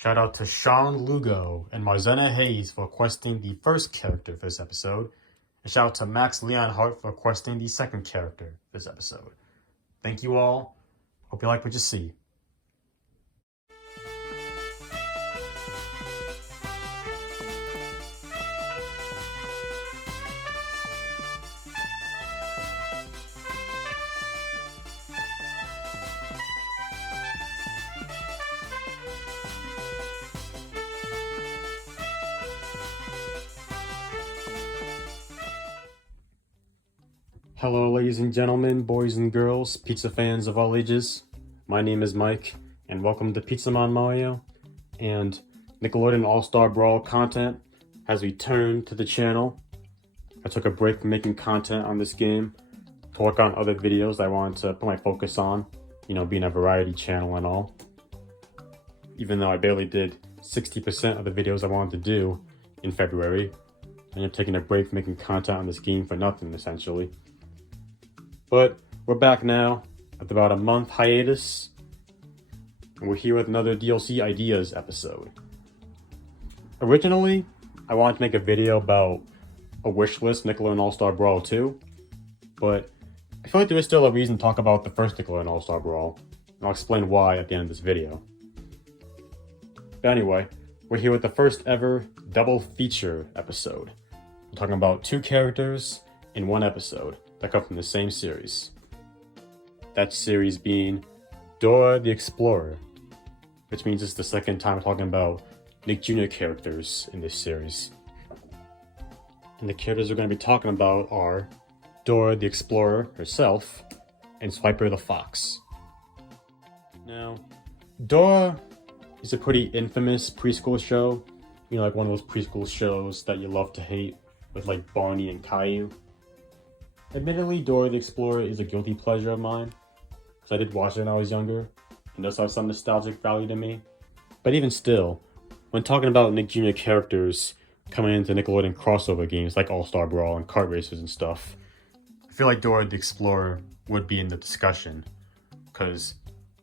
Shout out to Sean Lugo and Marzena Hayes for requesting the first character for this episode. And shout out to Max Leonhardt for requesting the second character for this episode. Thank you all. Hope you like what you see. Hello, ladies and gentlemen, boys and girls, pizza fans of all ages. My name is Mike, and welcome to Pizzamon Mario. And Nickelodeon All Star Brawl content has returned to the channel. I took a break from making content on this game to work on other videos I wanted to put my focus on, being a variety channel and all. Even though I barely did 60% of the videos I wanted to do in February, I ended up taking a break from making content on this game for nothing, essentially. But we're back now after about a month hiatus, and we're here with another DLC Ideas episode. Originally, I wanted to make a video about a wishlist Nickelodeon All Star Brawl 2, but I feel like there is still a reason to talk about the first Nickelodeon All Star Brawl, and I'll explain why at the end of this video. But anyway, we're here with the first ever double feature episode. We're talking about two characters in one episode that come from the same series. That series being Dora the Explorer, which means it's the second time we're talking about Nick Jr. characters in this series. And the characters we're going to be talking about are Dora the Explorer herself and Swiper the Fox. Now, Dora is a pretty infamous preschool show, like one of those preschool shows that you love to hate with like Barney and Caillou. Admittedly, Dora the Explorer is a guilty pleasure of mine, because I did watch it when I was younger, and does have some nostalgic value to me. But even still, when talking about Nick Jr. characters coming into Nickelodeon crossover games like All Star Brawl and kart races and stuff, I feel like Dora the Explorer would be in the discussion, because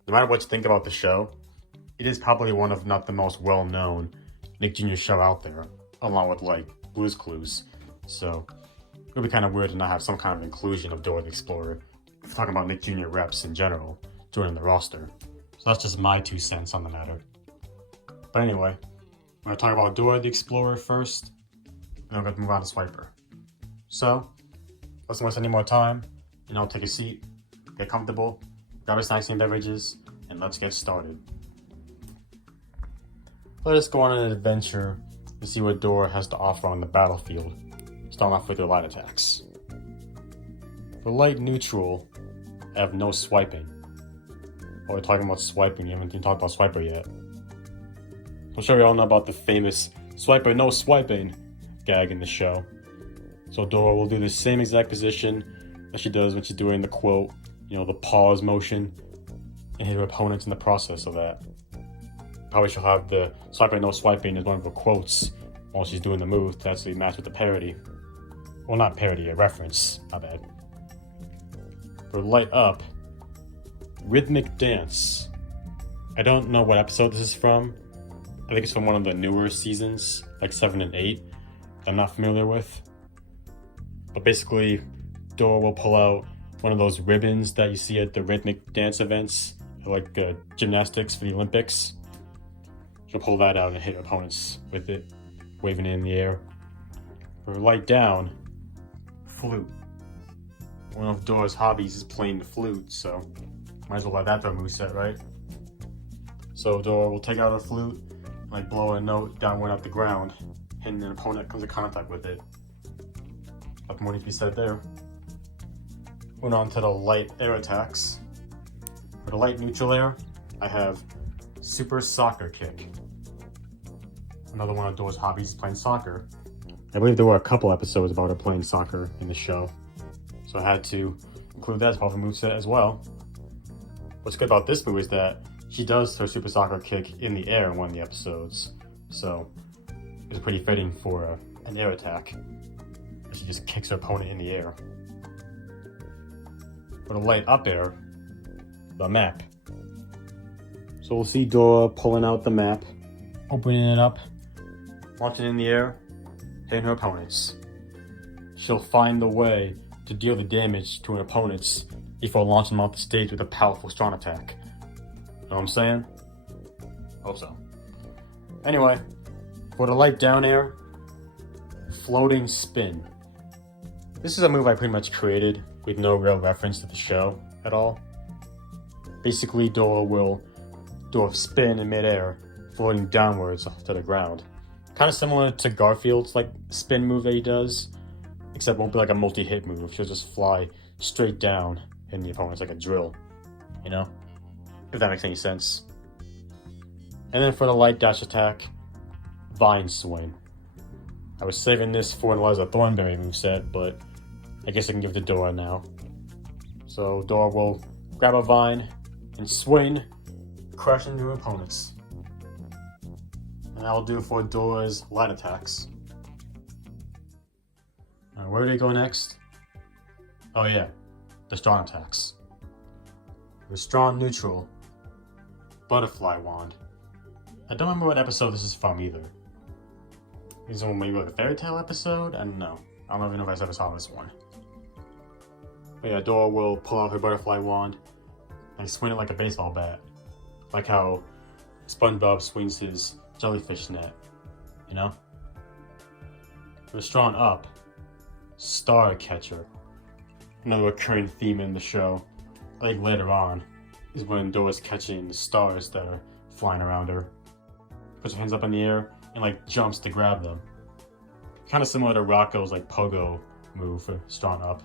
no matter what you think about the show, it is probably one of not the most well-known Nick Jr. show out there, along with like Blue's Clues. So it would be kind of weird to not have some kind of inclusion of Dora the Explorer if we're talking about Nick Jr. reps in general joining the roster. So that's just my 2 cents on the matter. But anyway, we're going to talk about Dora the Explorer first, and then we're going to move on to Swiper. So, let's not waste any more time, take a seat, get comfortable, grab your snacks and beverages, and let's get started. Let us go on an adventure and see what Dora has to offer on the battlefield. Starting off with your light attacks. For light neutral, I have no swiping. While we're talking about swiping, you haven't even talked about Swiper yet. I'm sure we all know about the famous Swiper no swiping gag in the show. So Dora will do the same exact position that she does when she's doing the quote, the pause motion, and hit her opponents in the process of that. Probably she'll have the Swiper no swiping as one of her quotes while she's doing the move to actually match with the parody. Well, not parody, a reference, my bad. For light up, rhythmic dance. I don't know what episode this is from. I think it's from one of the newer seasons, like 7 and 8, that I'm not familiar with. But basically, Dora will pull out one of those ribbons that you see at the rhythmic dance events, like gymnastics for the Olympics. She'll pull that out and hit opponents with it, waving it in the air. For light down, flute. One of Dora's hobbies is playing the flute, so might as well let that be a moveset, right? So Dora will take out her flute and blow a note downward at the ground, hitting an opponent that comes in contact with it. Nothing more needs to be said there. Moving on to the light air attacks. For the light neutral air, I have Super Soccer Kick. Another one of Dora's hobbies is playing soccer. I believe there were a couple episodes about her playing soccer in the show, so I had to include that as part of the moveset as well. What's good about this move is that she does her Super Soccer Kick in the air in one of the episodes, so it's pretty fitting for an air attack. She just kicks her opponent in the air. For the light up air, the map. So we'll see Dora pulling out the map, opening it up, launching in the air, hitting her opponents. She'll find the way to deal the damage to her opponents before launching them off the stage with a powerful strong attack. Know what I'm saying? Hope so. Anyway, for the light down air, floating spin. This is a move I pretty much created with no real reference to the show at all. Basically, Dora will do a spin in midair, floating downwards to the ground. Kind of similar to Garfield's like spin move that he does, except it won't be like a multi-hit move. She'll just fly straight down in the opponent's like a drill, you know? If that makes any sense. And then for the light dash attack, Vine Swing. I was saving this for Eliza Thornberry moveset, but I guess I can give it to Dora now. So Dora will grab a vine and swing, crush into her opponents. And that'll do for Dora's light attacks. Now, where do they go next? Oh yeah, the strong attacks. The strong neutral, butterfly wand. I don't remember what episode this is from either. Is it maybe like a fairy tale episode? I don't know. I don't even know if I ever saw this one. But yeah, Dora will pull out her butterfly wand and swing it like a baseball bat. Like how SpongeBob swings his jellyfish net, you know? For the strong up, Star Catcher. Another recurring theme in the show, like later on, is when Dora's catching the stars that are flying around her. Puts her hands up in the air and like jumps to grab them. Kind of similar to Rocco's like pogo move for strong up.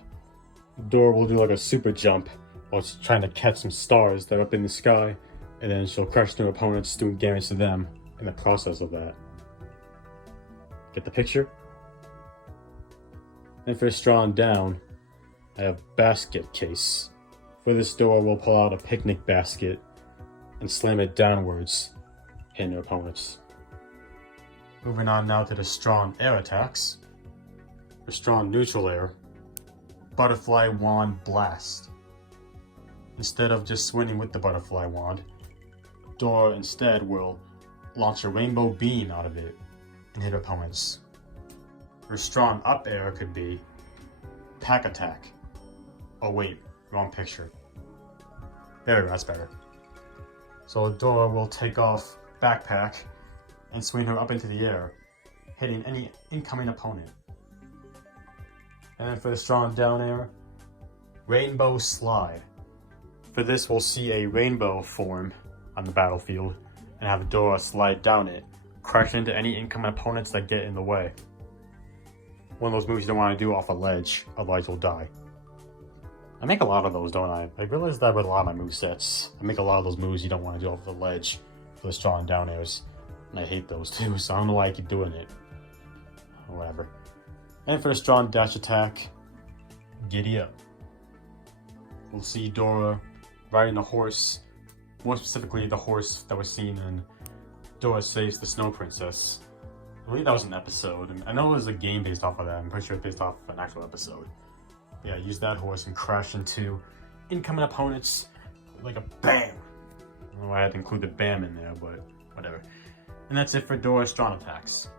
Dora will do like a super jump while she's trying to catch some stars that are up in the sky, and then she'll crush their opponents, doing damage to them in the process of that. Get the picture? And for strong down, I have basket case. For this, Dora will pull out a picnic basket and slam it downwards, hitting their opponents. Moving on now to the strong air attacks. For strong neutral air, butterfly wand blast. Instead of just swinging with the butterfly wand, Dora instead will launch a rainbow beam out of it and hit opponents. For strong up air could be pack attack. Oh wait, wrong picture. There we go, that's better. So Dora will take off backpack and swing her up into the air, hitting any incoming opponent. And then for the strong down air, rainbow slide. For this, we'll see a rainbow form on the battlefield and have Dora slide down it, crash into any incoming opponents that get in the way. One of those moves you don't want to do off a ledge, otherwise you'll die. I make a lot of those, don't I? I realize that with a lot of my movesets. I make a lot of those moves you don't want to do off the ledge for the strong down airs. And I hate those too, so I don't know why I keep doing it. Whatever. And for the strong dash attack, giddy up. We'll see Dora riding the horse, more specifically the horse that was seen in Dora Saves the Snow Princess. I believe that was an episode, and I know it was a game based off of that. I'm pretty sure it's based off of an actual episode. Yeah, use that horse and crash into incoming opponents like a bam. I don't know why I had to include the bam in there, but whatever. And that's it for Dora's strong attacks.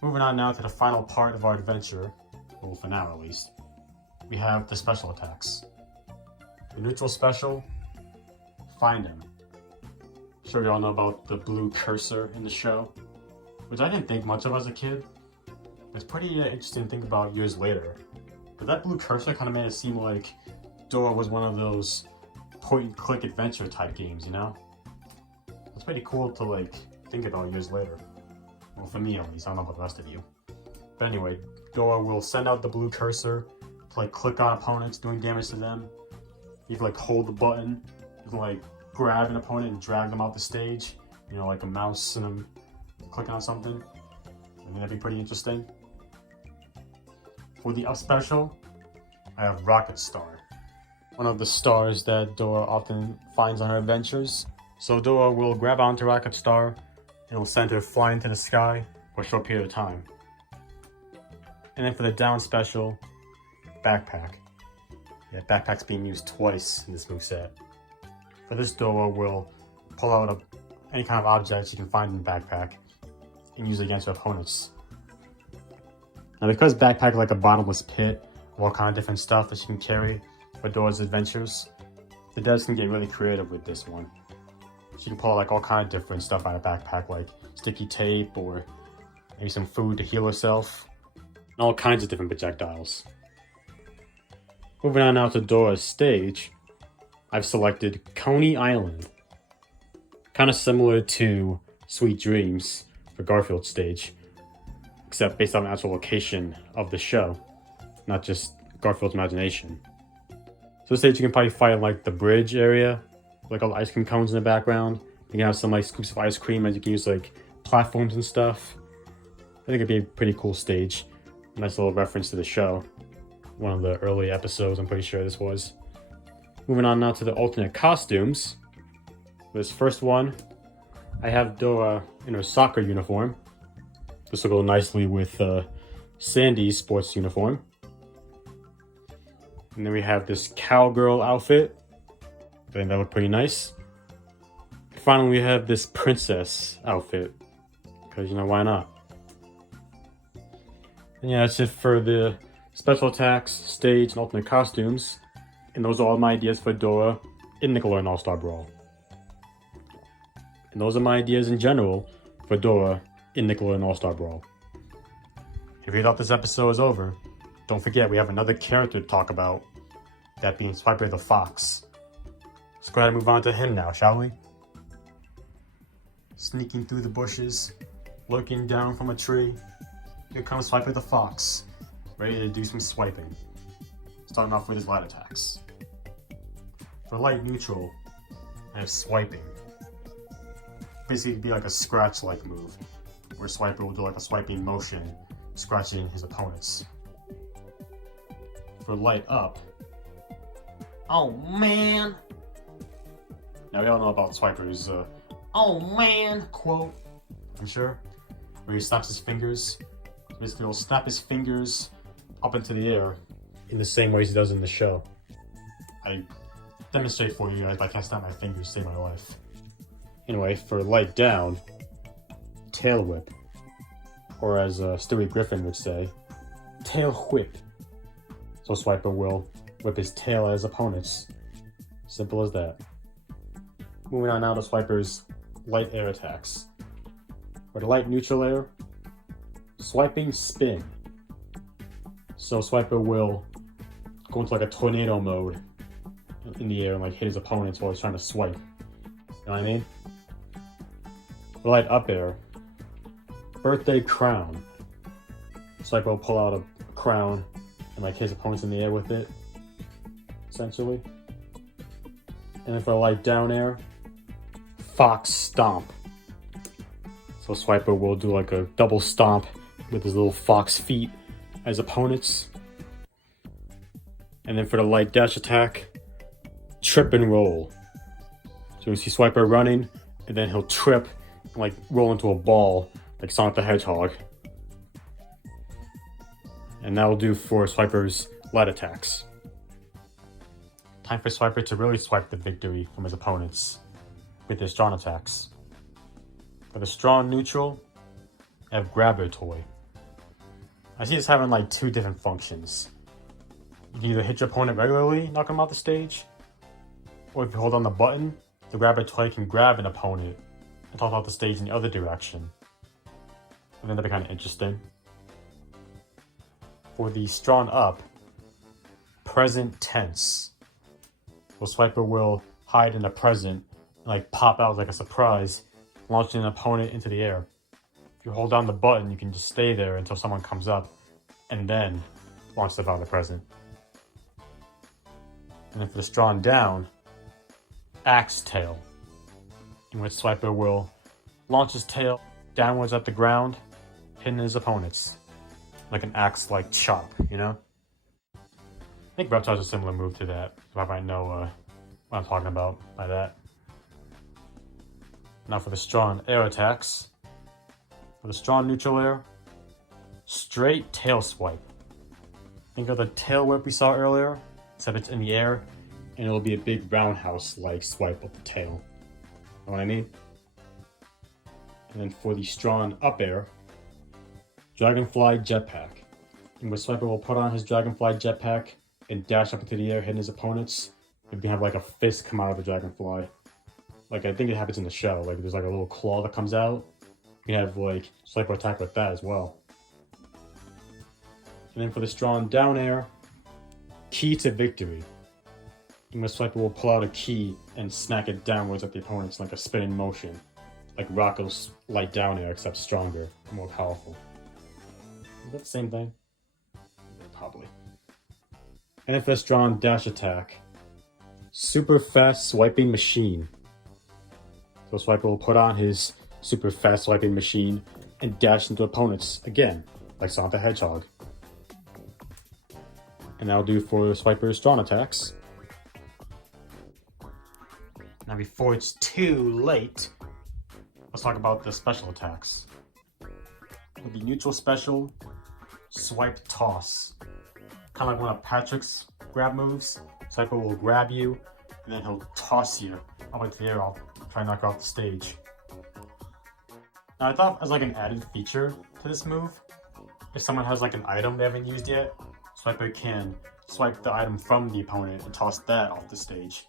Moving on now to the final part of our adventure, well for now at least, we have the special attacks. The neutral special, Find Him. I'm sure you all know about the blue cursor in the show, which I didn't think much of as a kid. It's pretty interesting to think about years later. But that blue cursor kind of made it seem like Dora was one of those point-and-click adventure type games, you know? It's pretty cool to like think about years later. Well, for me at least, I don't know about the rest of you. But anyway, Dora will send out the blue cursor to like click on opponents, doing damage to them. You can like hold the button, you can like grab an opponent and drag them off the stage, you know, like a mouse and them clicking on something. I think that'd be pretty interesting. For the up special, I have Rocket Star, one of the stars that Dora often finds on her adventures. So Dora will grab onto Rocket Star and it'll send her flying to the sky for a short period of time. And then for the down special, Backpack. Yeah, Backpack's being used twice in this moveset. For this, Dora will pull out any kind of objects you can find in the backpack and use it against your opponents. Now because backpack is like a bottomless pit of all kind of different stuff that you can carry for Dora's adventures, the devs can get really creative with this one. So you can pull like all kind of different stuff out of backpack, like sticky tape or maybe some food to heal herself, and all kinds of different projectiles. Moving on now to Dora's stage, I've selected Coney Island. Kind of similar to Sweet Dreams for Garfield's stage, except based on the actual location of the show, not just Garfield's imagination. So this stage you can probably fight in like the bridge area, like all the ice cream cones in the background. You can have some like scoops of ice cream, and you can use like platforms and stuff. I think it'd be a pretty cool stage. Nice little reference to the show. One of the early episodes, I'm pretty sure this was. Moving on now to the alternate costumes. This first one, I have Dora in her soccer uniform. This will go nicely with Sandy's sports uniform. And then we have this cowgirl outfit. I think that looked pretty nice. Finally, we have this princess outfit, because you know, why not? And yeah, that's it for the special attacks, stage, and alternate costumes. And those are all my ideas for Dora in Nickelodeon All Star Brawl. And those are my ideas in general for Dora in Nickelodeon All Star Brawl. If you thought this episode was over, don't forget we have another character to talk about, that being Swiper the Fox. Let's go ahead and move on to him now, shall we? Sneaking through the bushes, lurking down from a tree, here comes Swiper the Fox, ready to do some swiping. Starting off with his light attacks. For light neutral, I have swiping. Basically, it'd be like a scratch-like move, where Swiper will do like a swiping motion, scratching his opponents. For light up, oh man! Now we all know about Swiper's "oh man" quote, I'm sure, where he snaps his fingers. Basically, he'll snap his fingers up into the air in the same ways he does in the show. I demonstrate for you, I can't snap my fingers to save my life. Anyway, for light down, tail whip, or as Stewie Griffin would say, tail whip. So Swiper will whip his tail at his opponents. Simple as that. Moving on now to Swiper's light air attacks. For the light neutral air, swiping spin. So Swiper will go into like a tornado mode in the air and like hit his opponents while he's trying to swipe. You know what I mean? For light up air, birthday crown. Swiper will pull out a crown and like hit his opponents in the air with it, essentially. And then for light down air, fox stomp. So Swiper will do like a double stomp with his little fox feet as opponents. And then for the light dash attack, trip and roll. So you see Swiper running, and then he'll trip and like roll into a ball like Sonic the Hedgehog. And that will do for Swiper's light attacks. Time for Swiper to really swipe the victory from his opponents with his strong attacks. For the strong neutral, I have grabber toy. I see this having like two different functions. You can either hit your opponent regularly, knock him off the stage, or if you hold on the button, the grabber toy can grab an opponent and toss off the stage in the other direction. I think that'd be kind of interesting. For the strong up, present tense. So Swiper will hide in the present and like pop out like a surprise, launching an opponent into the air. If you hold down the button, you can just stay there until someone comes up and then launch them out of the present. And then for the strong down, axe tail, in which Swiper will launch his tail downwards at the ground, hitting his opponents. Like an axe-like chop, you know? I think Reptile's a similar move to that, so I might know what I'm talking about by that. Now for the strong air attacks. For the strong neutral air, straight tail swipe. Think of the tail whip we saw earlier, except it's in the air, and it'll be a big roundhouse-like swipe of the tail. Know what I mean? And then for the strong up air, Dragonfly Jetpack. In which Swiper will put on his Dragonfly Jetpack and dash up into the air, hitting his opponents. You can have like a fist come out of the Dragonfly. Like, I think it happens in the show. Like, there's like a little claw that comes out. You can have like Swiper attack with that as well. And then for the strong down air, Key to Victory. In which Swiper will pull out a key and smack it downwards at the opponents like a spinning motion. Like Rocco's light down air, except stronger, more powerful. Is that the same thing? Probably. And then for the strong dash attack, Super Fast Swiping Machine. So Swiper will put on his Super Fast Swiping Machine and dash into opponents, again, like Sonic the Hedgehog. And that'll do for Swiper's strong attacks. Now before it's too late, let's talk about the special attacks. With the neutral special, Swipe Toss. Kind of like one of Patrick's grab moves. Swiper will grab you, and then he'll toss you up into the air, try to knock you off the stage. Now I thought as like an added feature to this move, if someone has like an item they haven't used yet, Swiper can swipe the item from the opponent and toss that off the stage.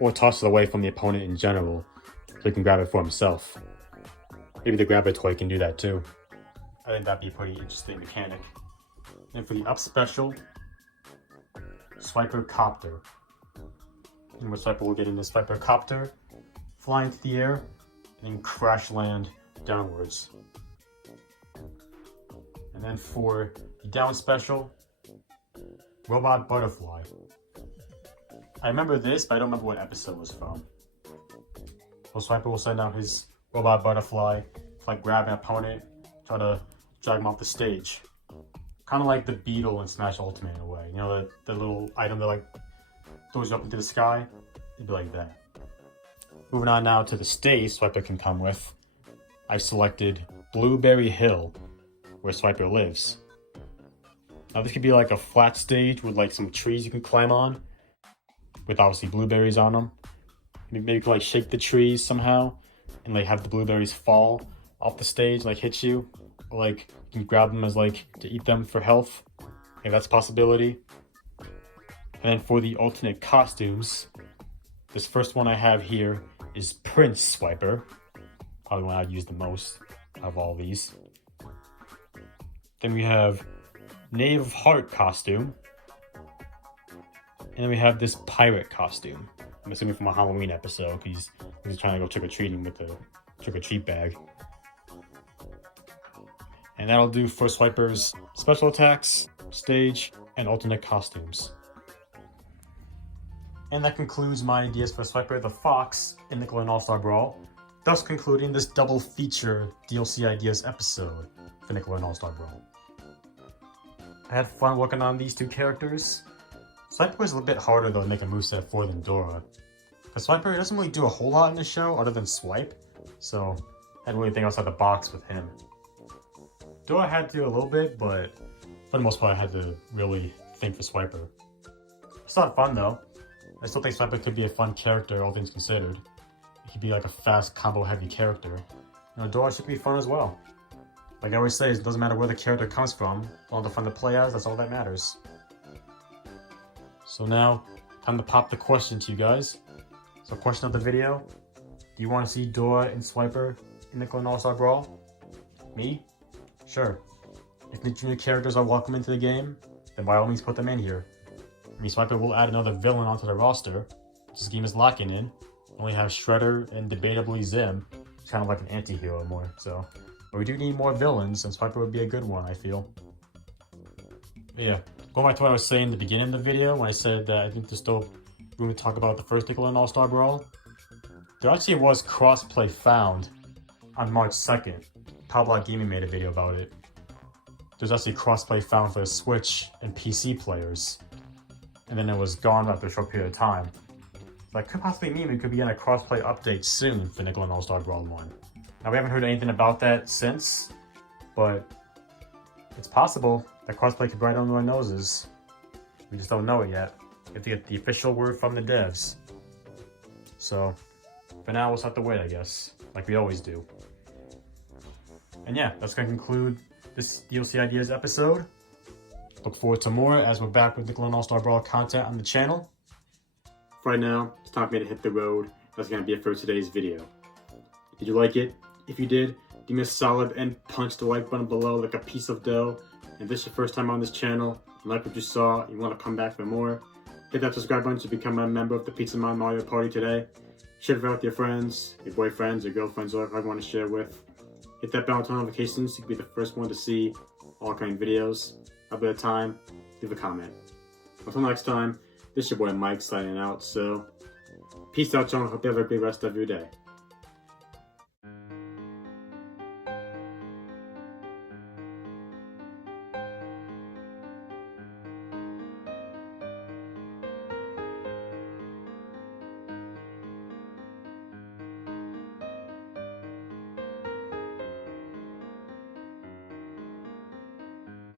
Or toss it away from the opponent in general, so he can grab it for himself. Maybe the grab-it toy can do that too. I think that'd be a pretty interesting mechanic. And for the up special, Swiper Copter. In which Swiper will get in the Swiper Copter, fly into the air, and then crash land downwards. And then for the down special, Robot Butterfly. I remember this, but I don't remember what episode it was from. So Swiper will send out his Robot Butterfly to like grab an opponent, try to drag him off the stage. Kind of like the Beetle in Smash Ultimate in a way. You know, the little item that like throws you up into the sky? It'd be like that. Moving on now to the stage Swiper can come with. I selected Blueberry Hill, where Swiper lives. Now this could be like a flat stage with like some trees you can climb on, with obviously blueberries on them. Maybe you can like shake the trees somehow, and like have the blueberries fall off the stage, like hit you. Or like you can grab them as like to eat them for health. If that's a possibility. And then for the alternate costumes, this first one I have here is Prince Swiper. Probably one I'd use the most of all these. Then we have Knave of Heart costume. And then we have this pirate costume. I'm assuming from a Halloween episode, because he's trying to go trick-or-treating with the trick-or-treat bag. And that'll do for Swiper's special attacks, stage, and alternate costumes. And that concludes my ideas for Swiper the Fox in Nickelodeon All Star Brawl, thus concluding this double feature DLC ideas episode for Nickelodeon All Star Brawl. I had fun working on these two characters. Swiper is a little bit harder though to make a moveset for than Dora. Because Swiper doesn't really do a whole lot in the show other than swipe, so I didn't really think outside the box with him. Dora had to do a little bit, but for the most part I had to really think for Swiper. It's a lot of fun though. I still think Swiper could be a fun character, all things considered. He could be like a fast, combo-heavy character. You know, Dora should be fun as well. Like I always say, it doesn't matter where the character comes from, all the fun to play as, that's all that matters. So now, time to pop the question to you guys. So question of the video, do you want to see Dora and Swiper in Nickelodeon All Star Brawl? Me? Sure. If new characters are welcome into the game, then by all means put them in here. I mean, Swiper will add another villain onto the roster. This game is locking in. We only have Shredder and debatably Zim. It's kind of like an anti-hero more, so. But we do need more villains, and Swiper would be a good one, I feel. But yeah, going back to what I was saying in the beginning of the video, when I said that I think there's still room to talk about the first Nickelodeon All Star Brawl. There actually was crossplay found on March 2nd. Powerblock Gaming made a video about it. There's actually crossplay found for the Switch and PC players. And then it was gone after a short period of time. So that could possibly mean we could be getting a crossplay update soon for Nickelodeon All Star Brawl 1. Now we haven't heard anything about that since, but it's possible that crossplay could be right under our noses. We just don't know it yet. We have to get the official word from the devs. So, for now we'll just have to wait, I guess, like we always do. And yeah, that's going to conclude this DLC Ideas episode. Look forward to more as we're back with Nickelodeon All Star Brawl content on the channel. Right now, it's time for me to hit the road. That's going to be it for today's video. Did you like it? If you did, give me a solid and punch the like button below like a piece of dough. And if this is your first time on this channel, you like what you saw, you want to come back for more, hit that subscribe button to become a member of the Pizza Man Mario Party today. Share it with your friends, your boyfriends, your girlfriends, or whoever you want to share with. Hit that bell to notifications so you can be the first one to see all kind of videos. Have a bit of time, leave a comment. Until next time, this is your boy Mike signing out, so peace out, y'all. Hope you have a great rest of your day.